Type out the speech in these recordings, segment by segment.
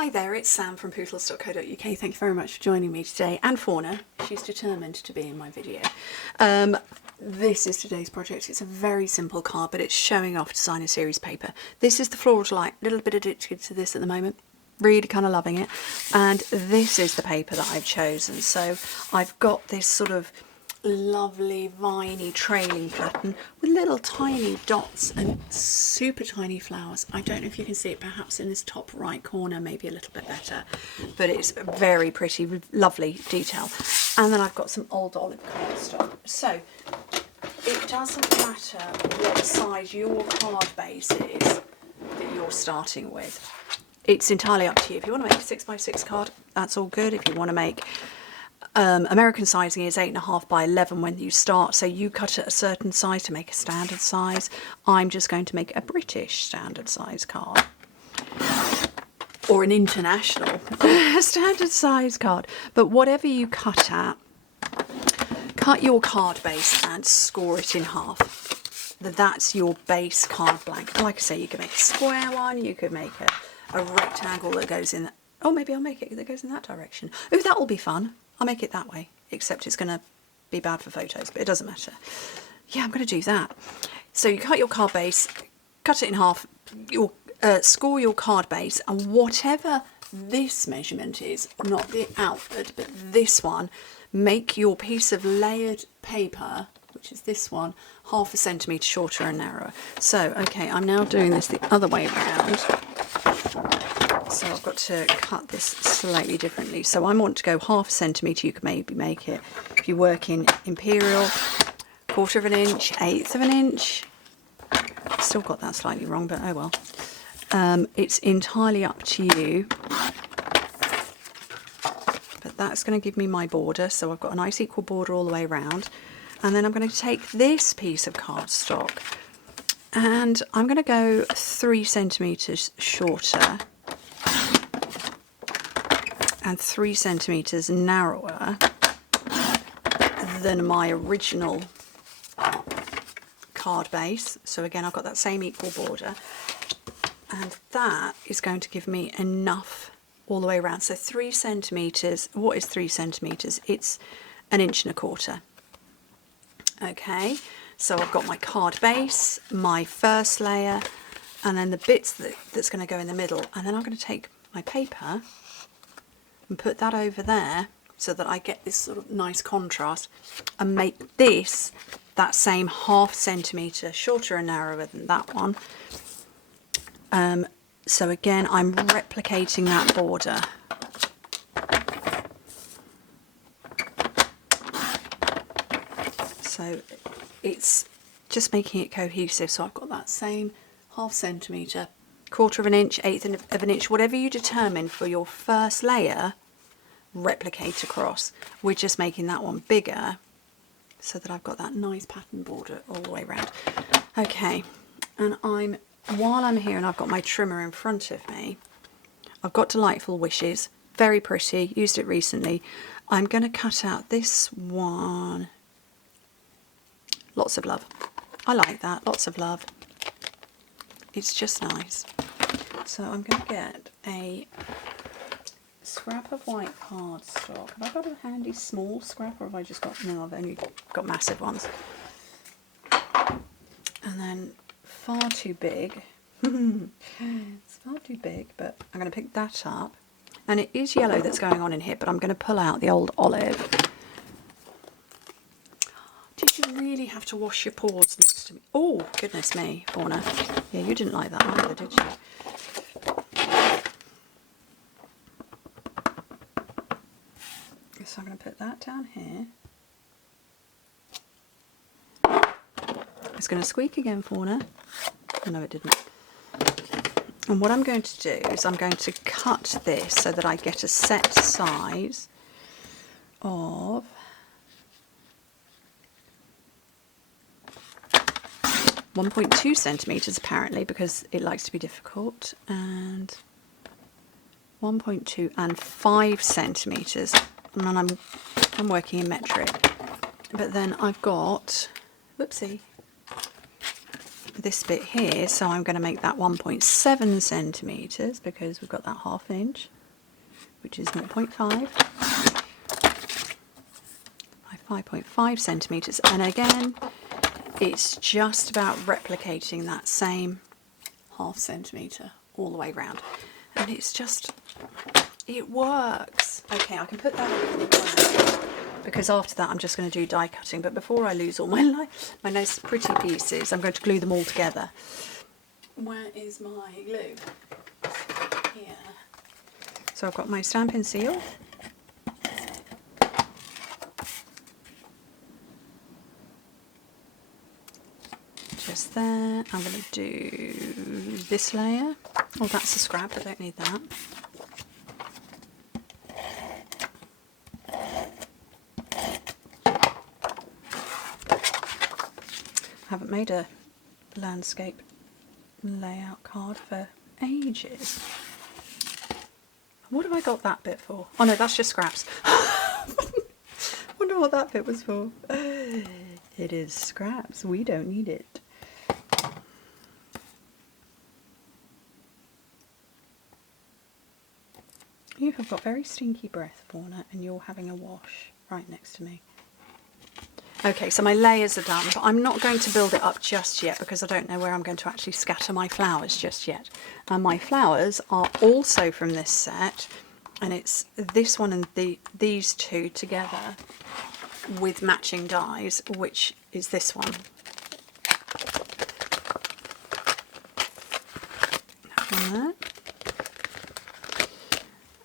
Hi there, it's Sam from Pootles.co.uk. Thank you very much for joining me today. And Fauna, she's determined to be in my video. This is today's project. It's a very simple card, but it's showing off designer series paper. This is the Floral Delight, a little bit addicted to this at the moment. Really kind of loving it. And this is the paper that I've chosen. So I've got this sort of lovely viney trailing pattern with little tiny dots and super tiny flowers. I don't know if you can see it perhaps in this top right corner, maybe a little bit better, but it's very pretty, lovely detail. And then I've got some old olive cardstock. So it doesn't matter what size your card base is that you're starting with. It's entirely up to you. If you want to make a 6x6 card, that's all good. If you want to make American sizing is 8.5 by 11 when you start, so you cut at a certain size to make a standard size. I'm just going to make a British standard size card, or an international standard size card, but whatever you cut at, cut your card base and score it in half. That's your base card blank. Like I say, you could make a square one, you could make a rectangle that goes in, oh maybe I'll make it that goes in that direction. Oh, that will be fun. I'll make it that way, except it's going to be bad for photos, but it doesn't matter. Yeah, I'm going to do that. So you cut your card base, cut it in half, you'll score your card base, and whatever this measurement is, not the outward, but this one, make your piece of layered paper, which is this one, 1/2 centimetre shorter and narrower. So, okay, I'm now doing this the other way around. So I've got to cut this slightly differently. So I want to go 1/2 centimetre. You could maybe make it, if you work in imperial, 1/4 of an inch, 1/8 of an inch. Still got that slightly wrong, but oh well. It's entirely up to you. But that's going to give me my border. So I've got a nice equal border all the way around. And then I'm going to take this piece of cardstock and I'm going to go 3 centimetres shorter and 3 centimetres narrower than my original card base. So again, I've got that same equal border, and that is going to give me enough all the way around. So 3 centimetres, what is 3 centimetres? It's 1.25 inches. Okay, so I've got my card base, my first layer, and then the bits that's going to go in the middle, and then I'm going to take my paper and put that over there so that I get this sort of nice contrast, and make this that same 1/2 centimetre shorter and narrower than that one. So again, I'm replicating that border. So it's just making it cohesive. So I've got that same 1/2 centimetre, 1/4 of an inch, 1/8 of an inch, whatever you determine for your first layer, replicate across. We're just making that one bigger so that I've got that nice pattern border all the way around. Okay, and while I'm here and I've got my trimmer in front of me, I've got Delightful Wishes, very pretty, used it recently. I'm going to cut out this one. Lots of love. I like that, lots of love. It's just nice. So I'm going to get a scrap of white cardstock. Have I got a handy small scrap, or have I just got, no, I've only got massive ones. And then far too big. It's far too big, but I'm going to pick that up. And it is yellow that's going on in here, but I'm going to pull out the old olive. Did you really have to wash your paws next to me? Oh, goodness me, Fauna. Yeah, you didn't like that either, did you? So I'm going to put that down here. It's going to squeak again, Fauna. Oh, no, it didn't. And what I'm going to do is I'm going to cut this so that I get a set size of 1.2 centimetres apparently, because it likes to be difficult, and 1.2 and 5 centimetres. And I'm working in metric. But then I've got, whoopsie, this bit here, so I'm going to make that 1.7 centimetres because we've got that ½ inch, which is 0.5 by 5.5 centimetres. And again, it's just about replicating that same ½ centimetre all the way around. And it's just, it works. Okay, I can put that on because after that I'm just going to do die cutting. But before I lose all my nice pretty pieces, I'm going to glue them all together. Where is my glue? Here. So I've got my Stampin' Seal. Just there. I'm going to do this layer. Oh, that's a scrap. I don't need that. I haven't made a landscape layout card for ages. What have I got that bit for? Oh no, that's just scraps. Wonder what that bit was for. It is scraps. We don't need it. You have got very stinky breath, Fauna, and you're having a wash right next to me. Okay, so my layers are done, but I'm not going to build it up just yet because I don't know where I'm going to actually scatter my flowers just yet. And my flowers are also from this set, and it's this one and these two together with matching dies, which is this one. That one there.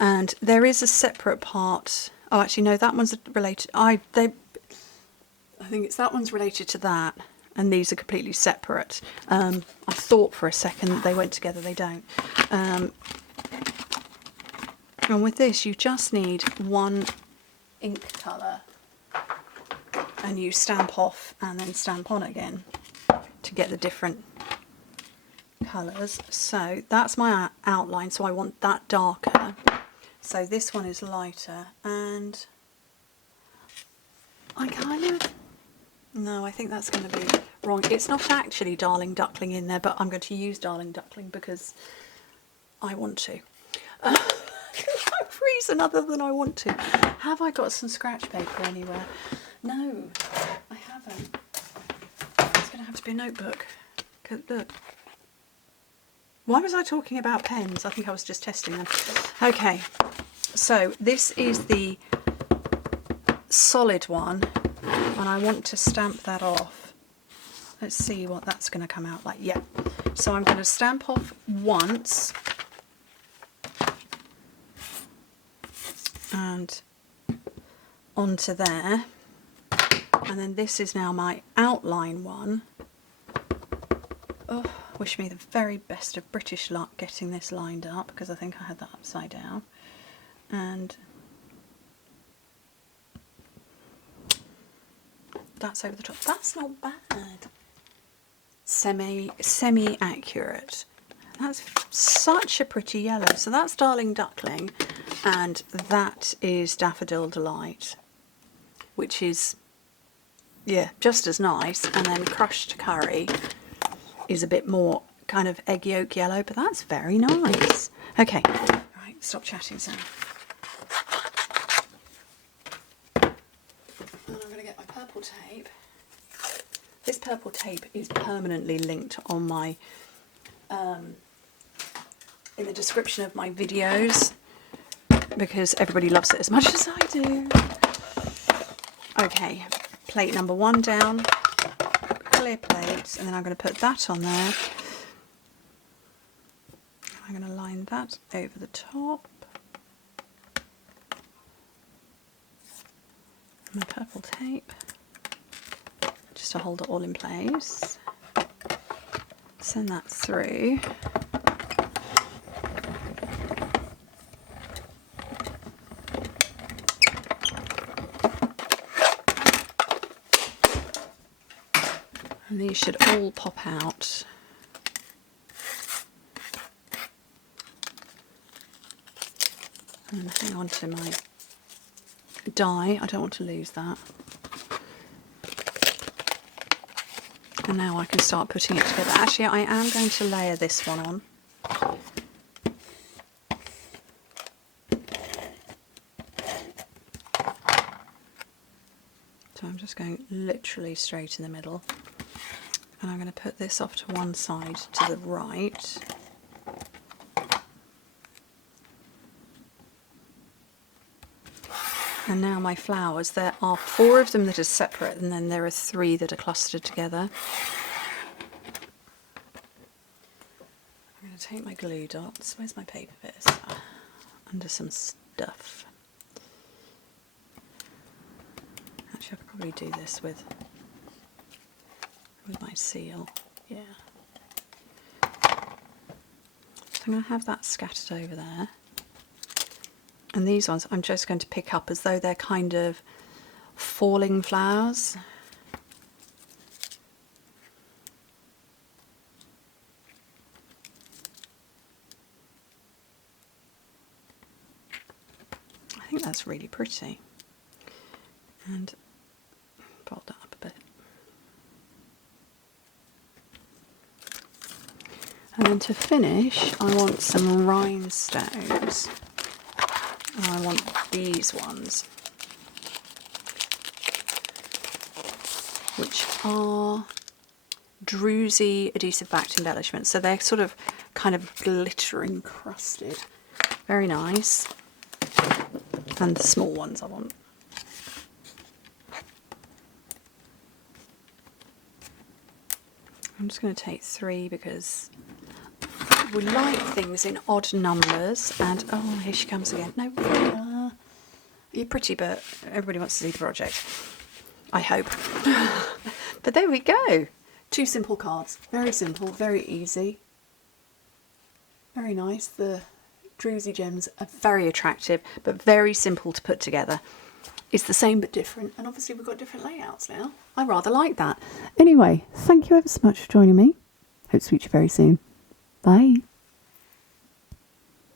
And there is a separate part. Oh, actually, no, that one's related. I think it's that one's related to that, and these are completely separate. I thought for a second that they went together. They don't. And with this, you just need one ink colour, and you stamp off and then stamp on again to get the different colours. So that's my outline. So I want that darker. So this one is lighter, and I kind of... No, I think that's going to be wrong. It's not actually Darling Duckling in there, but I'm going to use Darling Duckling because I want to. No reason other than I want to. Have I got some scratch paper anywhere? No, I haven't. It's going to have to be a notebook. Look. Why was I talking about pens? I think I was just testing them. Okay, so this is the solid one. And I want to stamp that off. Let's see what that's going to come out like. Yeah. So I'm going to stamp off once. And onto there. And then this is now my outline one. Oh, wish me the very best of British luck getting this lined up, because I think I had that upside down. And that's over the top. That's not bad. Semi-accurate. That's such a pretty yellow. So that's Darling Duckling, and that is Daffodil Delight, which is, yeah, just as nice. And then Crushed Curry is a bit more kind of egg yolk yellow, but that's very nice. Okay, right, stop chatting, Sam. Purple tape. This purple tape is permanently linked on my in the description of my videos because everybody loves it as much as I do. Okay, plate number 1 down, clear plate, and then I'm going to put that on there. I'm going to line that over the top. My purple tape, just to hold it all in place. Send that through. And these should all pop out. And hang on to my die, I don't want to lose that. And now I can start putting it together. Actually, I am going to layer this one on. So I'm just going literally straight in the middle. And I'm going to put this off to one side to the right. And now my flowers, there are 4 of them that are separate, and then there are 3 that are clustered together. I'm going to take my glue dots. Where's my paper bits? Under some stuff. Actually, I could probably do this with my seal. Yeah. So I'm going to have that scattered over there. And these ones I'm just going to pick up as though they're kind of falling flowers. I think that's really pretty. And fold that up a bit. And then to finish, I want some rhinestones. And I want these ones, which are druzy adhesive backed embellishments. So they're sort of kind of glitter encrusted. Very nice. And the small ones I want. I'm just going to take 3 because we like things in odd numbers. And oh, here she comes again. No, you're pretty, but everybody wants to see the project. I hope. But there we go. 2 simple cards. Very simple, very easy. Very nice. The druzy gems are very attractive, but very simple to put together. It's the same but different, and obviously we've got different layouts now. I rather like that. Anyway, thank you ever so much for joining me. Hope to speak to you very soon. Bye.